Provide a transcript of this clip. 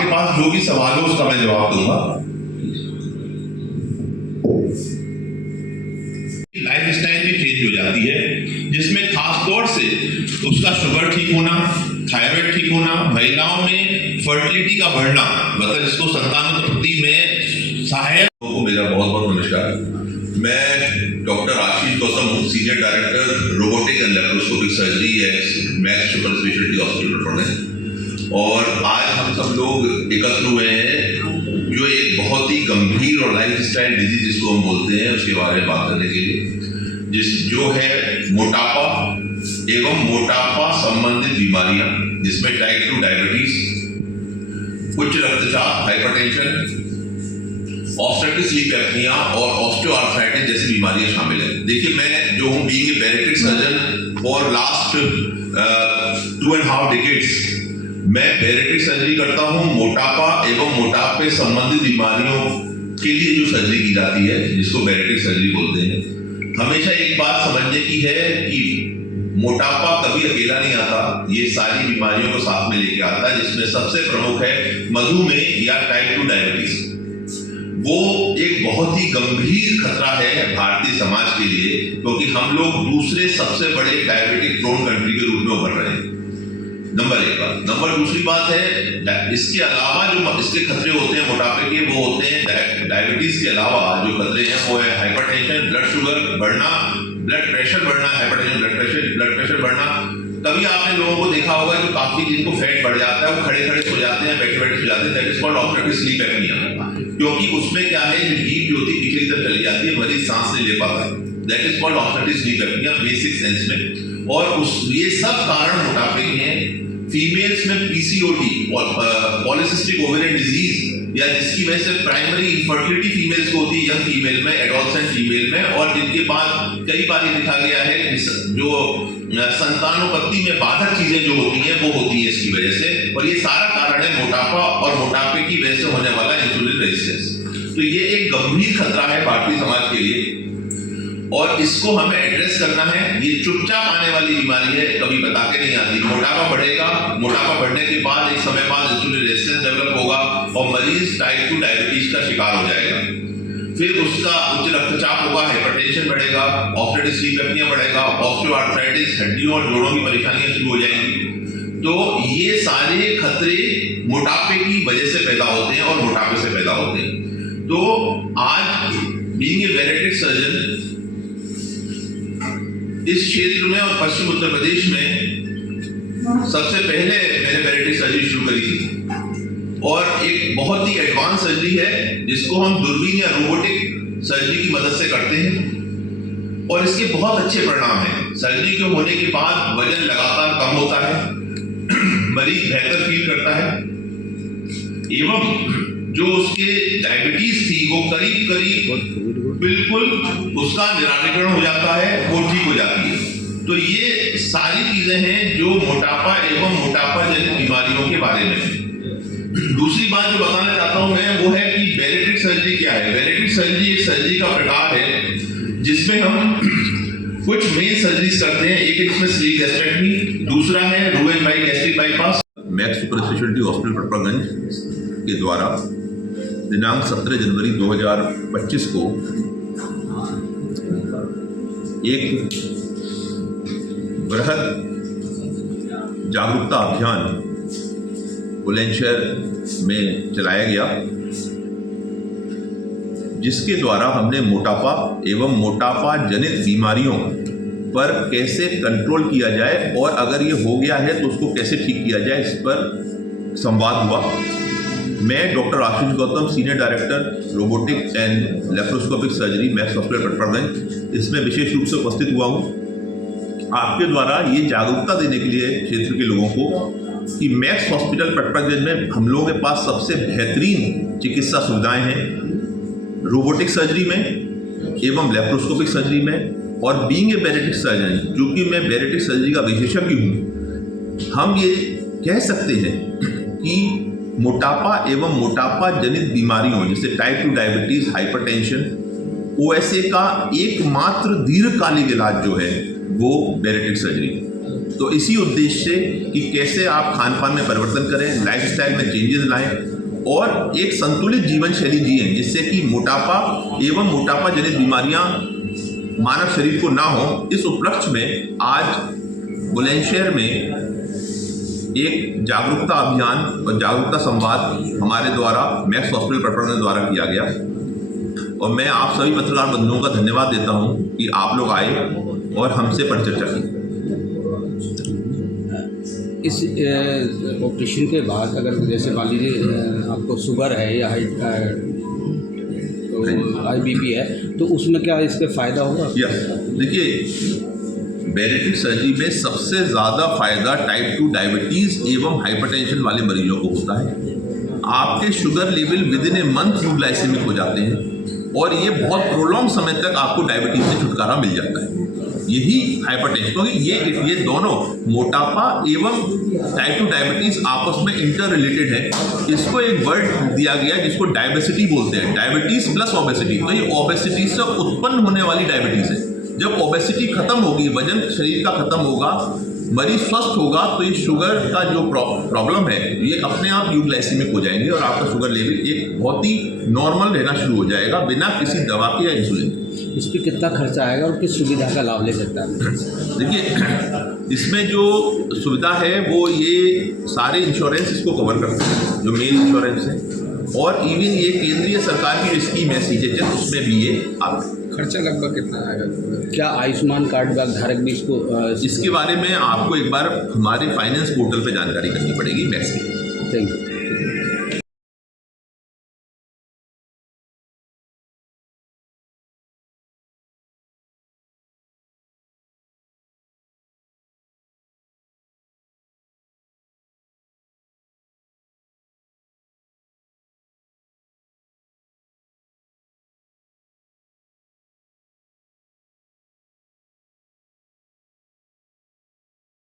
आपके पास जो भी सवाल हो उसका मैं जवाब दूंगा। लाइफ स्टाइल भी चेंज हो जाती है, जिसमें खास तौर से उसका शुगर ठीक होना, थायराइड ठीक होना, महिलाओं में फर्टिलिटी का बढ़ना, मतलब जिसको संतानोत्पत्ति में सहायक। तो मेरा बहुत बहुत नमस्कार। मैं डॉक्टर आशीष गौतम हूँ, senior director robotic and laparoscopic surgery max super speciality hospital Pune. और आज हम सब लोग एकत्र हुए हैं जो एक बहुत ही गंभीर और लाइफ स्टाइल डिजीज जिसको हम बोलते हैं उसके बारे में बात करने के लिए, जो है मोटापा एवं मोटापा संबंधित बीमारियां, जिसमें टाइप 2 डायबिटीज, उच्च रक्तचाप, हाइपरटेंशन, ऑब्स्ट्रक्टिव स्लीप एपनिया और ऑस्टियोआर्थराइटिस जैसी बीमारियां शामिल हैं। देखिए, मैं जो हूँ being a bariatric surgeon for last 2.5 decades मैं बैरिएट्रिक सर्जरी करता हूँ। मोटापा एवं मोटापे संबंधित बीमारियों के लिए जो सर्जरी की जाती है, जिसको बैरिएट्रिक सर्जरी बोलते हैं, हमेशा एक बात समझने की है कि मोटापा कभी अकेला नहीं आता, ये सारी बीमारियों को साथ में लेके आता है, जिसमें सबसे प्रमुख है मधुमेह या टाइप 2 डायबिटीज। वो एक बहुत ही गंभीर खतरा है भारतीय समाज के लिए, क्योंकि हम लोग दूसरे सबसे बड़े डायबिटिक प्रोन कंट्री के रूप में उभर रहे हैं। नंबर 1 बात। नंबर दूसरी बात है, इसके अलावा जो इसके खतरे होते हैं मोटापे के, वो होते हैं डायबिटीज के अलावा जो खतरे हैं वो है हाइपरटेंशन, ब्लड शुगर बढ़ना, ब्लड प्रेशर बढ़ना, हाइपरटेंशन, ब्लड प्रेशर बढ़ना। कभी आपने लोगों को देखा होगा जो काफी जिनको फैट बढ़ जाता है वो खड़े खड़े सो जाते हैं, बैठे बैठे सो जाते हैं, that is called obstructive sleep apnoea. क्योंकि उसमें क्या है, जो हीट जो होती है पिछली तरफ चली जाती है, मरीज सांस नहीं ले पाता है, that is called obstructive sleep apnoea basic sense में। और ये सब कारण मोटापे के हैं। फीमेल्स में पीसीओडी, पॉलीसिस्टिक ओवेरियन डिजीज, या जिसकी वजह से प्राइमरी इनफर्टिलिटी फीमेल्स को होती है, यंग फीमेल में, एडोलसेंट फीमेल में, और जिनके बाद कई बार ये देखा गया है कि जो संतानोत्पत्ति में बाधक चीजें जो होती हैं वो होती हैं इसकी वजह से। और ये सारा कारण है मोटापा, और मोटापे की वजह से होने वाला इंसुलिन रेजिस्टेंस। तो ये एक गंभीर खतरा है भारतीय समाज के लिए, और इसको हमें एड्रेस करना है। ये चुपचाप आने वाली बीमारी है, कभी बता के नहीं आती। मोटापा बढ़ेगा, मोटापा बढ़ने के बाद एक समय बाद इंसुलिन रेजिस्टेंस डेवलप होगा और मरीज टाइप 2 डायबिटीज का शिकार हो जाएगा। फिर उसका उच्च रक्तचाप होगा, हाइपरटेंशन बढ़ेगा, ऑब्स्ट्रक्टिव स्लीप एपनिया बढ़ेगा, ऑस्टियोआर्थराइटिस, हड्डियों और जोड़ों की परेशानियां शुरू हो जाएंगी। तो ये सारे खतरे मोटापे की वजह से पैदा होते हैं और मोटापे से पैदा होते हैं। तो आज बीइंग ए बैरिएट्रिक सर्जन इस क्षेत्र में और पश्चिम उत्तर प्रदेश में सबसे पहले मैंने बैरिएट्रिक सर्जरी शुरू करी थी, और एक बहुत ही एडवांस सर्जरी है जिसको हम दूरबीन या रोबोटिक सर्जरी की मदद से करते हैं, और इसके बहुत अच्छे परिणाम हैं। सर्जरी के होने के बाद वजन लगातार कम होता है, मरीज बेहतर फील करता है, एवं जो उसके डायबिटीज थी वो करीब करीब बिल्कुल उसका निराकरण हो जाता है, वो ठीक हो जाती है। तो ये सारी चीजें हैं जो मोटापा एवं मोटापा जनित बीमारियों के बारे में है। दूसरी बात जो बताना चाहता हूं मैं, वो है कि बैरिएट्रिक सर्जरी क्या है। बैरिएट्रिक सर्जरी एक सर्जरी का प्रकार है जिसमें हम कुछ मेन सर्जरीज करते हैं। एक इसमें स्लीप गैस्ट्रेक्टमी, दूसरा है Roux en Y gastric bypass. Max super speciality hospital Patparganj के द्वारा दिनांक 17 जनवरी 2025 को एक बृहद जागरूकता अभियान बुलंदशहर में चलाया गया, जिसके द्वारा हमने मोटापा एवं मोटापा जनित बीमारियों पर कैसे कंट्रोल किया जाए, और अगर ये हो गया है तो उसको कैसे ठीक किया जाए, इस पर संवाद हुआ। मैं doctor Ashish Gautam, senior director robotic and laparoscopic surgery Max hospital Patparganj, इसमें विशेष रूप से उपस्थित हुआ हूँ आपके द्वारा ये जागरूकता देने के लिए क्षेत्र के लोगों को कि मैक्स हॉस्पिटल पटनागंज में हम लोगों के पास सबसे बेहतरीन चिकित्सा सुविधाएं हैं रोबोटिक सर्जरी में एवं लैप्रोस्कोपिक सर्जरी में। और बीइंग ए बैरिएट्रिक सर्जन, चूँकि मैं बैरिएट्रिक सर्जरी का विशेषज्ञ हूँ, हम ये कह सकते हैं कि मोटापा एवं मोटापा जनित बीमारियों जैसे टाइप 2 डायबिटीज, हाइपरटेंशन, ओएसए का एकमात्र दीर्घकालिक इलाज जो है वो बैरिएट्रिक सर्जरी है। तो इसी उद्देश्य से कि कैसे आप खान पान में परिवर्तन करें, लाइफस्टाइल में चेंजेस लाएं और एक संतुलित जीवन शैली जिएं, जिससे कि मोटापा एवं मोटापा जनित बीमारियां मानव शरीर को ना हो। इस उपलक्ष्य में आज बुलंदशहर में एक जागरूकता अभियान और जागरूकता संवाद हमारे द्वारा मैक्स हॉस्पिटल प्रकरण द्वारा किया गया और मैं आप सभी पत्रकार बंधुओं का धन्यवाद देता हूं कि आप लोग आए और हमसे परिचर्चा की। इस ऑपरेशन के बाद अगर जैसे मान लीजिए आपको शुगर है या हाई बीपी है तो उसमें क्या इसके फ़ायदा होगा? देखिए, बैरिट्रिक सर्जरी में सबसे ज़्यादा फायदा टाइप 2 डायबिटीज़ एवं हाइपरटेंशन वाले मरीजों को होता है। आपके sugar level within a month euglycemic हो जाते हैं और ये बहुत प्रोलॉन्ग समय तक आपको डायबिटीज़ से छुटकारा मिल जाता है। यही हाइपरटेंशन, क्योंकि ये दोनों मोटापा एवं टाइप 2 डायबिटीज़ आपस में इंटर रिलेटेड है। इसको एक वर्ड दिया गया जिसको डायबिसिटी बोलते हैं, डायबिटीज़ प्लस ओबेसिटी। तो ये ओबेसिटी से उत्पन्न होने वाली डायबिटीज़ है। जब ओबेसिटी खत्म होगी, वजन शरीर का खत्म होगा, मरीज स्वस्थ होगा, तो ये शुगर का जो प्रॉब्लम है ये अपने आप यूग्लाइसेमिक हो जाएंगे और आपका शुगर लेवल एक बहुत ही नॉर्मल रहना शुरू हो जाएगा बिना किसी दवा के या इंसुलिन के। इस पर कितना खर्चा आएगा और किस सुविधा का लाभ ले सकता है? देखिए, इसमें जो सुविधा है वो ये सारे इंश्योरेंस इसको कवर करते हैं, जो मेन इंश्योरेंस है, और इवन ये केंद्रीय सरकार की जो स्कीम है CGHS, उसमें भी ये आता है। खर्चा लगभग कितना आएगा? क्या आयुष्मान कार्ड धारक भी इसको इसके बारे में आपको एक बार हमारे फाइनेंस पोर्टल पे जानकारी करनी पड़ेगी मैक्स की। Thank you.